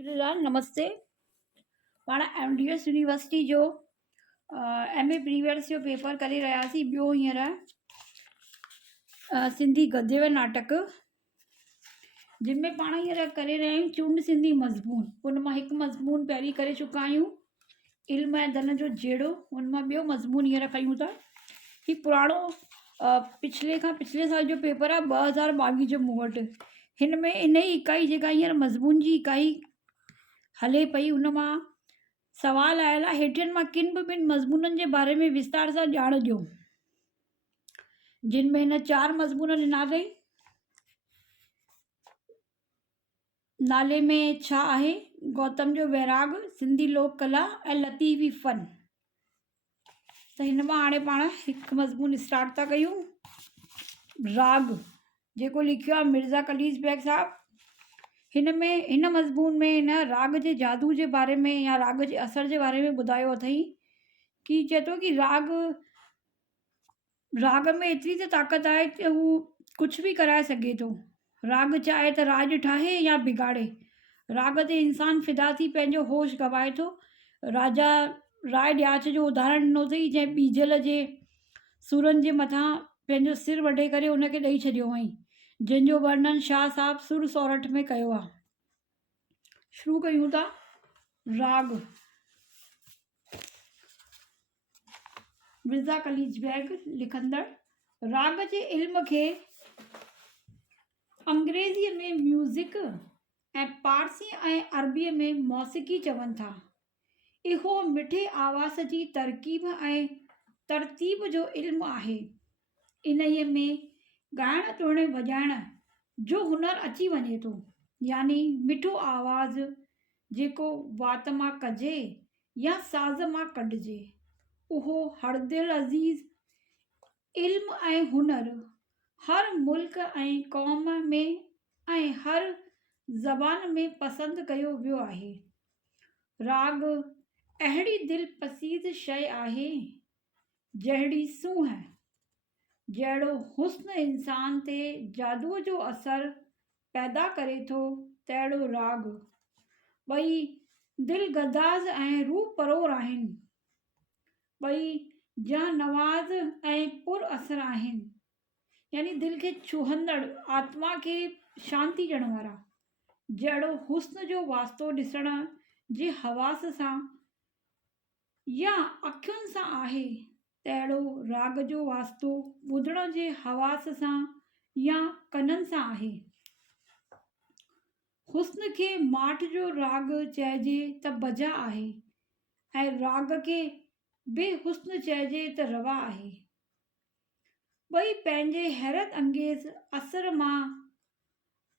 झूलेलाल, नमस्ते। पाण MDS university जो एमए प्रीवियर्स जो पेपर करे रहियासीं। ॿियो हींअर सिंधी गद्य व नाटक जिनमें पाण हींअर करे रहिया आहियूं चूंड सिंधी मज़मून। उन मां हिकु मज़मून पहिरीं करे चुका आहियूं, इल्म ऐं धन जो जहिड़ो। उन मां ॿियो मज़मून हींअर कयूं था। हीउ पुराणो पिछले साल जो पेपर आहे, 2022 जो मूं वटि। हिन में इन ई इकाई जेका हींअर मज़मून जी इकाई हले पई, हुन मां सवाल आयल आहे, हेठियनि मां किन बि ॿिनि मज़मूननि जे बारे में विस्तार सां ॼाण ॾियो। जिन में हिन 4 मज़मून ॾिना अथई। नाले में छा आहे? गौतम जो वैराग, सिंधी लोक कला ऐं लतीफ़ी फ़न। त हिन मां हाणे पाण हिकु मज़मून स्टार्ट था कयूं। राग, जेको लिखियो आहे मिर्ज़ा कलीज़ बेग साहब। हिन मज़मून में हिन राग जे जादू जे बारे में या राग जे असर जे बारे में ॿुधायो अथई कि चए थो कि राग में एतिरी त ताक़त आहे कि हू कुझु बि कराए सघे थो। राग चाहे त राज ठाहे या बिगाड़े। राग ते इंसान फिदा थी पंहिंजो होश गवाए थो। राजा राय ॾियाच जो उदाहरण ॾिनो अथई, जंहिं ॿीजल जे सुरनि जे मथां पंहिंजो सिर वढे करे उनखे ॾेई छॾियो हुअईं, जंहिंजो वर्णन शाह साहब सुर सौरठ में कयो आहे। शुरू कयूं था। राग, मिर्ज़ा कलीज़ बेग लिखंदड़। राग जे इल्म खे अंग्रेज़ीअ में म्यूज़िक ऐं पारसी ऐं अरबीअ में मौसीक़ी चवनि था। इहो मिठे आवाज़ जी तरकीब ऐं तरतीब जो इल्मु आहे। इन्हीअ में ॻाइण टुण वॼाइण जो हुनर अची वञे थो, यानी मिठो आवाज़ जेको वात मां कजे या साज़ मां कढिजे। उहो हरदिल अज़ीज़ इल्म ऐं हुनर हर मुल्क ऐं क़ौम में ऐं हर ज़बान में पसंदि कयो वियो आहे। राग अहिड़ी दिलि पसीद शइ आहे जहिड़ी सूंह, जहिड़ो हुस्न इंसान ते जादूअ जो असर पैदा करे थो, तहिड़ो राग। ॿई दिलि गदाज़ ऐं रूह परोर आहिनि। ॿई जां नवाज़ ऐं पुर असर आहिनि, यानी दिलि खे छूहंदड़, आत्मा खे शांती ॾियण वारा। जहिड़ो हुस्न जो वास्तो ॾिसण जे हवास सां या अखियुनि सां आहे, तहिड़ो राग जो वास्तो ॿुधण जे हवास सां या कननि सां आहे। हुस्न खे माठ जो राग चइजे त बजा आहे, ऐं राग खे बेहुस्न चइजे त रवा आहे। ॿई पंहिंजे हैरत अंगेज़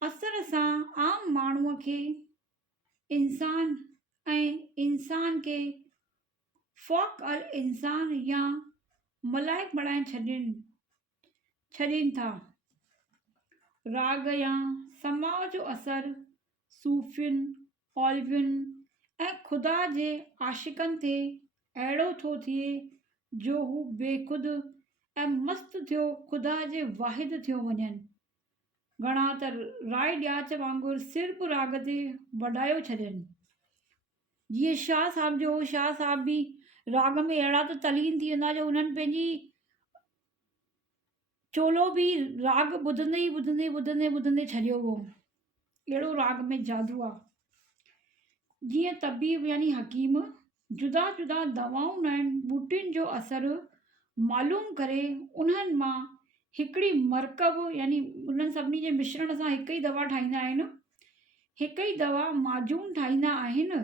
असर सां आम माण्हूअ खे इंसान खे फ़ौक़ अल इंसान या मलाइक बणाए छॾीनि था। राग या समाज जो असर सूफ़ियुनि, औलवियुनि ऐं ख़ुदा जे आशिक़नि ते अहिड़ो थो थिए जो हू बेख़ुद ऐं मस्त थियो ख़ुदा जे वाहिद थियो वञनि। घणा त राय ॾियाच वांगुरु सिर्फ़ राग ते वॾायो छॾनि। जीअं शाह साहब बि राग में अहिड़ा त तलीन थी वेंदा जो उन्हनि पंहिंजी चोलो बि राग ॿुधंदे छॾियो हो। अहिड़ो राग में जादू आहे। जीअं तबीब यानी हकीम जुदा जुदा दवाउनि ऐं ॿूटियुनि जो असर मालूम करे उन्हनि मां हिकिड़ी मरकब यानी उन्हनि सभिनी जे मिश्रण सां हिकु ई दवा ठाहींदा आहिनि, हिकु ई दवा माजून ठाहींदा आहिनि।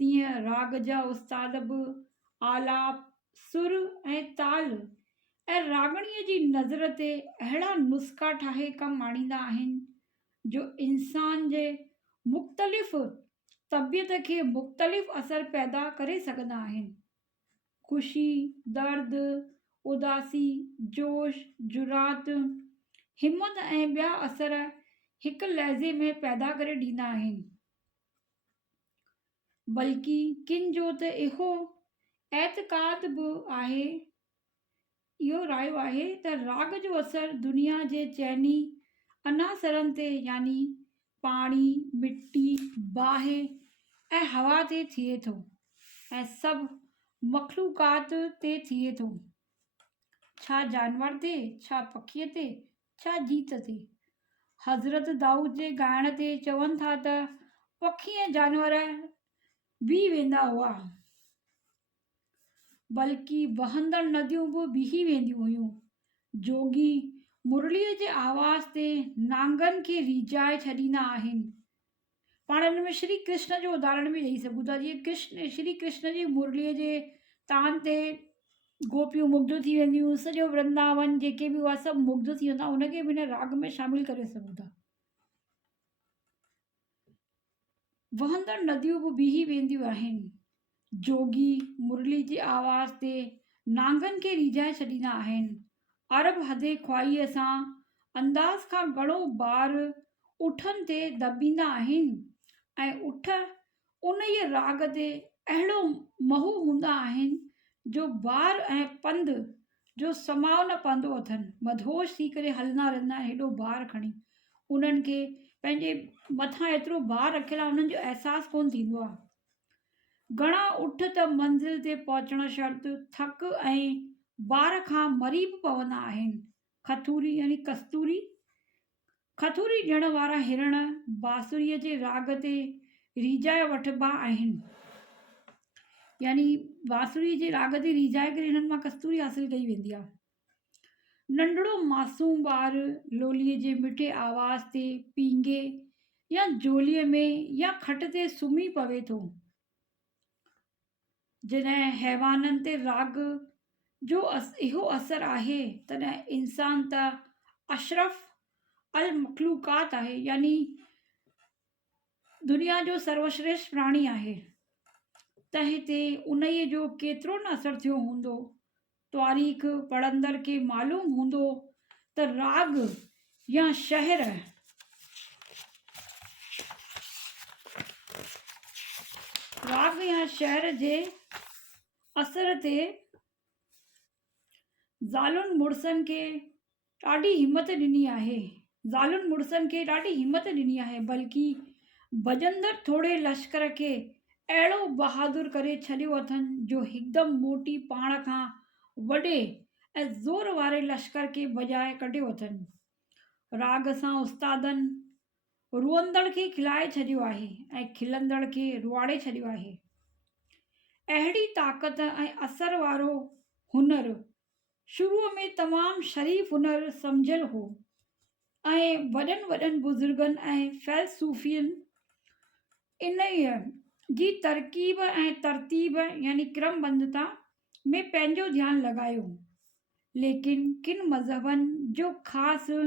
तीअं राग जा उस्ताद बि आलाप, सुर ऐं ताल ऐं रागणीअ जी नज़र ते अहिड़ा नुस्ख़ा ठाहे कमु आणींदा आहिनि जो इंसान जे मुख़्तलिफ़ तबियत खे मुख़्तलिफ़ असर पैदा करे सघंदा आहिनि। ख़ुशी, दर्द, उदासी, जोश, जुरात, हिम्मत ऐं ॿिया असर हिकु लहज़े में पैदा करे ॾींदा आहिनि। बल्कि किन जो त इहो एतक़ाद बि आहे, इहो रायो आहे त राग जो असर दुनिया जे चइनी अनासरनि ते यानी पाणी, मिट्टी, बाहि ऐं हवा ते थिए थो ऐं सभु मखलूकात ते थिए थो, छा जानवर ते, छा पखीअ ते, छा जीत ते। हज़रत दाऊद जे ॻाइण ते चवनि था त पखी ऐं जानवर बीह वेंदा हुआ, बल्कि वहंदड़ नदियूं बि बीही वेंदियूं हुयूं। जोगी मुरलीअ जे आवाज़ ते नांगनि खे रीझाए छॾींदा आहिनि। पाण हिन में श्री कृष्ण जो उदाहरण बि ॾेई सघूं था। जीअं श्री कृष्ण जी मुरलीअ जे तान ते गोपियूं मुग्ध थी वेंदियूं, सॼो वृंदावन जेके बि हुआ सभु मुग्ध थी वेंदा, उनखे बि हिन राग में शामिल करे सघूं था। वहंदड़ नदियूं बि बीही वेंदियूं आहिनि। जोगी मुरली जी आवाज़ ते नांगनि खे रीझाए छॾींदा आहिनि। अरब हदे ख्वाहीअ सां अंदाज़ खां घणो बार उठनि ते दॿींदा आहिनि ऐं उठ उन ई राग ते अहिड़ो महू हूंदा आहिनि जो बार ऐं पंध जो समाउ न पवंदो अथनि। मदहोश थी करे हलंदा रहंदा आहिनि, हेॾो बार खणी उन्हनि खे पंहिंजे मथां एतिरो बार रखियल आहे, उन्हनि जो अहसासु कोन थींदो आहे। घणा उठ त मंज़िल ते पहुचण शर्त थक ऐं बार खां मरी बि पवंदा आहिनि। खथूरी यानी कस्तूरी, खथूरी ॾियण वारा हिरण बांसुरीअ जे राग ते रीझाए वठिबा आहिनि, यानी बांसुरी जे राग ते रीझाए करे हिननि मां कस्तूरी हासिल कई वेंदी आहे। नंढड़ो मासूम ॿार लोलीअ जे मिठे आवाज़ ते पींगे या जोलीअ में या खट ते सुम्ही पवे थो। जॾहिं हैवाननि ते राग जो इहो असरु आहे, तॾहिं इंसान त अशरफ अल मखलूकात आहे, यानी दुनिया जो सर्वश्रेष्ठ प्राणी आहे। तंहिं ते उन्हीअ जो केतिरो न असरु थियो हूंदो। तारीख़ पढ़ंदड़ खे मालूम हूंदो त राग या शहर जे असर ते ज़ालुनि मुड़सनि खे ॾाढी हिमत ॾिनी आहे, बल्कि भॼंदड़ थोरे लश्कर खे अहिड़ो बहादुर करे छॾियो अथनि जो हिकदमि मोटी पाण खां वॾे ऐं ज़ोर वारे लश्कर खे भॼाए कढियो अथनि। राग सां उस्तादनि रुअंदड़ खे खिलाए छॾियो आहे ऐं खिलंदड़ खे रुआड़े छॾियो आहे। अहिड़ी ताक़त ऐं असर वारो हुनर शुरूअ में तमामु शरीफ़ हुनर सम्झियल हो ऐं वॾनि बुज़ुर्गनि ऐं फ़ैलसूफ़ियनि इन्हीअ जी तरकीब ऐं तरतीब यानी क्रमबंधता में पंहिंजो ध्यानु लॻायो, लेकिन किन मज़हबनि जो ख़ासि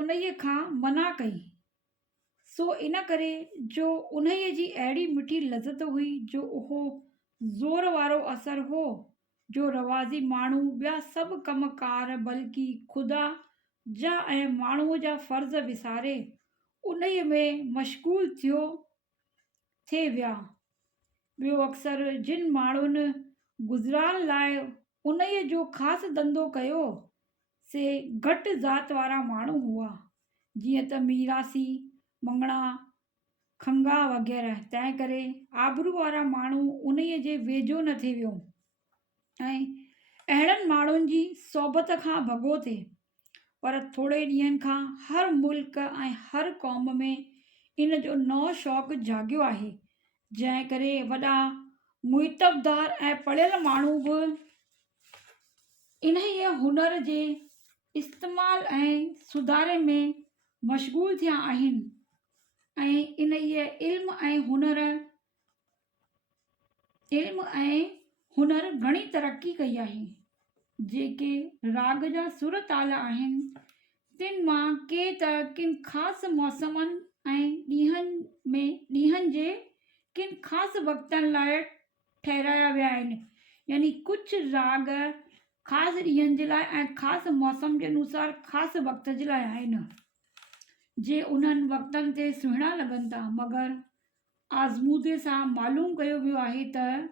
उन्हीअ खां मना कई। सो इन करे जो उन्हीअ जी अहिड़ी मिठी लज़त हुई जो उहो ज़ोर वारो असरु हो जो रवाज़ी माण्हू ॿिया सभु कमकार बल्कि ख़ुदा जा ऐं माण्हूअ जा फ़र्ज़ विसारे उन्हीअ में मशगूल थिए विया। ॿियो अक्सर जिन माण्हुनि गुज़रान लाइ उन्हीअ जो ख़ासि धंधो कयो से घटि ज़ात वारा माण्हू हुआ, जीअं त मीरासी, मंगणा, खंगा वग़ैरह। तंहिं करे आबरू वारा माण्हू उन्हीअ जे वेझो न थी वियो ऐं अहिड़नि माण्हुनि जी सोबत खां भॻो थिए। पर थोरे ॾींहंनि खां हर मुल्क ऐं हर क़ौम में इन जो नओं शौक़ु जाॻियो आहे, जंहिं करे वॾा मुइतबदार ऐं पढ़ियल माण्हू बि इन्हीअ हुनर जे इस्तेमाल ऐं सुधारे में मशगूल थिया आहिनि ऐं इन्हीअ इल्म ऐं हुनर घणी तरक़ी कई आहे। जेके राग जा सुर ताल आहिनि, तिन मां के त किन ख़ासि मौसमनि ऐं ॾींहंनि जे किन ख़ासि वक़्तनि लाइ ठहिराया विया आहिनि, यानी कुझु राग ख़ासि ॾींहंनि जे लाइ ऐं ख़ासि मौसम जे अनुसार ख़ासि वक़्त जे लाइ आहिनि। जे उन्हनि वक़्तनि ते सुहिणा लॻनि था, मगर आज़मूदे सां मालूम कयो वियो आहे त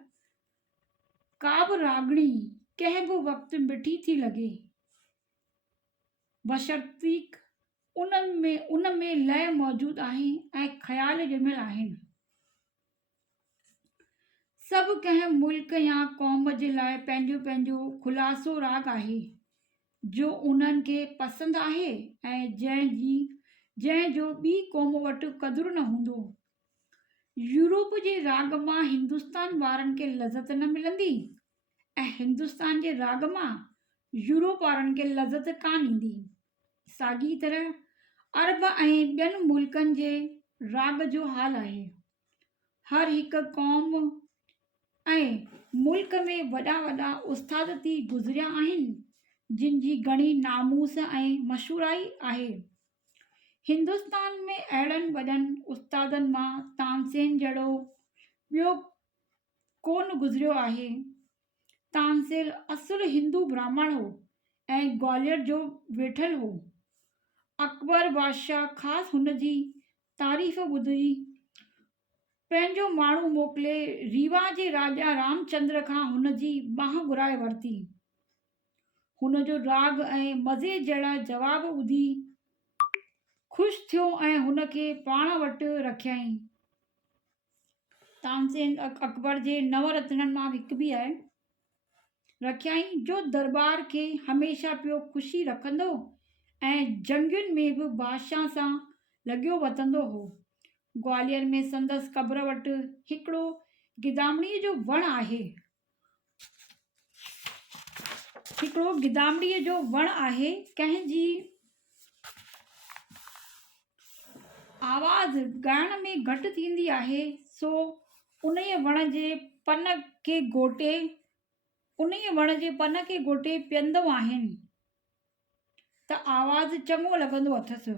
का बि रागणी कंहिं बि वक़्तु मिठी थी लॻे, बशर्तीक उन में लय मौजूदु आहे ऐं ख़्याल ॼमियल आहिनि। सभु कंहिं मुल्क या क़ौम जे लाइ पंहिंजो पंहिंजो ख़ुलासो राग आहे जो उन्हनि खे पसंदि आहे ऐं जंहिंजो ॿी क़ौम वटि क़दुरु न हूंदो। यूरोप जे राग मां हिंदुस्तान वारनि खे लज़त न मिलंदी ऐं हिंदुस्तान जे राग मां यूरोप वारनि खे लज़त कान ईंदी। साॻी तरह अरब ऐं ॿियनि मुल्कनि जे राग जो हाल आहे। हर हिकु क़ौम ऐं मुल्क में वॾा वॾा उस्ताद थी गुज़रिया आहिनि जिन जी घणी नामूस ऐं मशहूराई आहे। हिंदुस्तान में अहिड़नि वॾनि उस्तादनि मां तानसेन जहिड़ो ॿियो कोन गुज़रियो आहे। तानसेन असुलु हिंदू ब्राह्मण हो ऐं ग्वालियर जो वेठल हो। अकबर बादशाह ख़ासि हुन जी तारीफ़ ॿुधी पंहिंजो माण्हू मोकिले रीवा जे राजा रामचंद्र खां हुन जी बाहि घुराए वरिती। हुन जो राग ऐं मज़े जहिड़ा जवाब ॿुधी ख़ुशि थियो ऐं हुन खे पाण वटि रखियईं। तानसेन अकबर जे नवरत्ननि मां हिकु बि आहे। रखियईं जो दरबार खे हमेशह पियो ख़ुशी रखंदो ऐं जंगियुनि में बि बादशाह सां लॻियो वतंदो हो। ग्वालियर में संदसि क़ब्र वटि हिकिड़ो गिदामड़ीअ जो वणु आहे। कंहिंजी आवाज़ ॻाइण में घटि थींदी आहे सो उन वण जे पन खे घोटे पीअंदो आहिनि त आवाज़ चङो लॻंदो अथसि।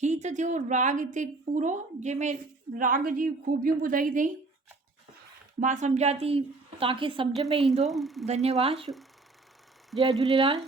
हीअ त थियो राग हिते पूरो जंहिंमें राग जी ख़ूबियूं ॿुधाई अथई। मां सम्झां थी तव्हांखे सम्झ में ईंदो। धन्यवाद। जय झूलेलाल।